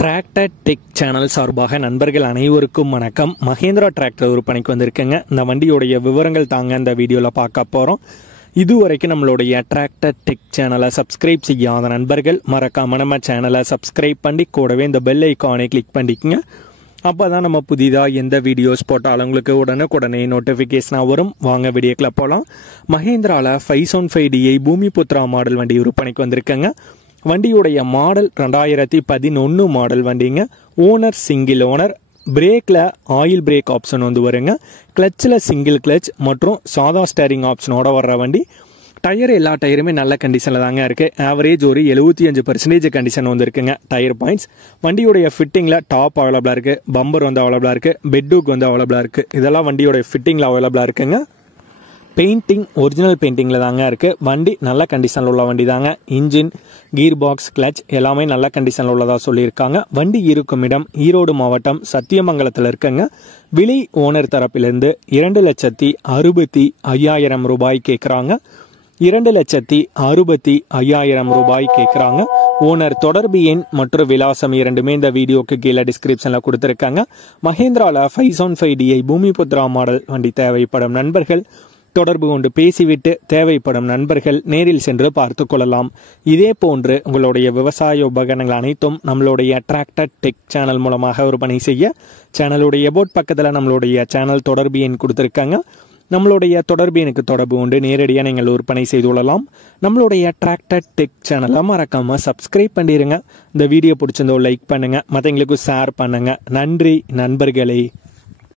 Tractor tech channel சார்பாக நண்பர்கள் அனைவருக்கும் வணக்கம். மஹேந்திரா டிராக்டர் விற்பனைக்கு வந்திருக்குங்க. இந்த வண்டியோடைய விவரங்கள் தாங்க இந்த வீடியோவில் பார்க்க போகிறோம். இதுவரைக்கும் நம்மளுடைய டிராக்டர் டெக் சேனலை சப்ஸ்கிரைப் செய்யாத நண்பர்கள் மறக்காம நம்ம சேனலை சப்ஸ்கிரைப் பண்ணி கூடவே இந்த பெல் ஐக்கானை கிளிக் பண்ணிக்கங்க. அப்போ தான் நம்ம புதிதாக எந்த வீடியோஸ் போட்டாலும் உங்களுக்கு உடனே நோட்டிஃபிகேஷனாக வரும். வாங்க வீடியோக்குள்ள போகலாம். மஹேந்திராவில் 575DI பூமிபுத்ரா மாடல் வண்டி விற்பனைக்கு வந்திருக்கேங்க. வண்டியுடைய மாடல் 2011 மாடல் வண்டிங்க. Owner single owner. பிரேக்கில் ஆயில் பிரேக் ஆப்ஷன் வந்து வருங்க. கிளச்சில் சிங்கிள் கிளச் மற்றும் சாதா ஸ்டேரிங் ஆப்ஷனோட வர்ற வண்டி. டயர் எல்லா டயருமே நல்ல கண்டிஷனில் தாங்க இருக்குது. ஆவரேஜ் ஒரு 75% கண்டிஷன் வந்துருக்குங்க. டயர் பாயிண்ட்ஸ் வண்டியோடைய ஃபிட்டிங்கில் டாப் அவைலபிளாக இருக்குது. பம்பர் வந்து அவைலபிளாக இருக்குது. பெட்டுக்கு வந்து அவைலபிளாக இருக்குது. இதெல்லாம் வண்டியோடைய ஃபிட்டிங்கில் அவைலபிளாக இருக்குங்க. பெயிண்டிங் ஒரிஜினல் பெயிண்டிங்கில் தாங்க இருக்குது. வண்டி நல்ல கண்டிஷனில் உள்ள வண்டி தாங்க. இன்ஜின், கீர் பாக்ஸ், கிளச் எல்லாமே நல்ல கண்டிஷனில் உள்ளதாக சொல்லியிருக்காங்க. வண்டி இருக்கும் இடம் ஈரோடு மாவட்டம் சத்தியமங்கலத்தில் இருக்குங்க. விலை ஓனர் தரப்பிலிருந்து 2,65,000 ரூபாய் கேட்குறாங்க. 2,65,000 ரூபாய் கேட்குறாங்க. ஓனர் தொடர்பு எண் மற்றும் விலாசம் இரண்டுமே இந்த வீடியோக்கு கீழே டிஸ்கிரிப்ஷனில் கொடுத்துருக்காங்க. மஹேந்திராவில் 575DI பூமிபுத்ரா மாடல் வண்டி தேவைப்படும் நண்பர்கள் தொடர்பு கொண்டு பேசிவிட்டு தேவைப்படும் நண்பர்கள் நேரில் சென்று பார்த்து கொள்ளலாம். இதே போன்று உங்களுடைய விவசாய உபகரணங்கள் அனைத்தும் நம்மளுடைய டிராக்டர் டெக் சேனல் மூலமாக விற்பனை செய்ய சேனலுடைய போட் பக்கத்தில் நம்மளுடைய சேனல் தொடர்பு எண் கொடுத்துருக்காங்க. நம்மளுடைய தொடர்பு எனக்கு தொடர்பு கொண்டு நேரடியாக நீங்கள் விற்பனை செய்து கொள்ளலாம். நம்மளுடைய டிராக்டர் டெக் சேனலை மறக்காமல் சப்ஸ்கிரைப் பண்ணிடுங்க. இந்த வீடியோ பிடிச்சிருந்தோ லைக் பண்ணுங்கள், மற்றவங்களுக்கு ஷேர் பண்ணுங்கள். நன்றி நண்பர்களே.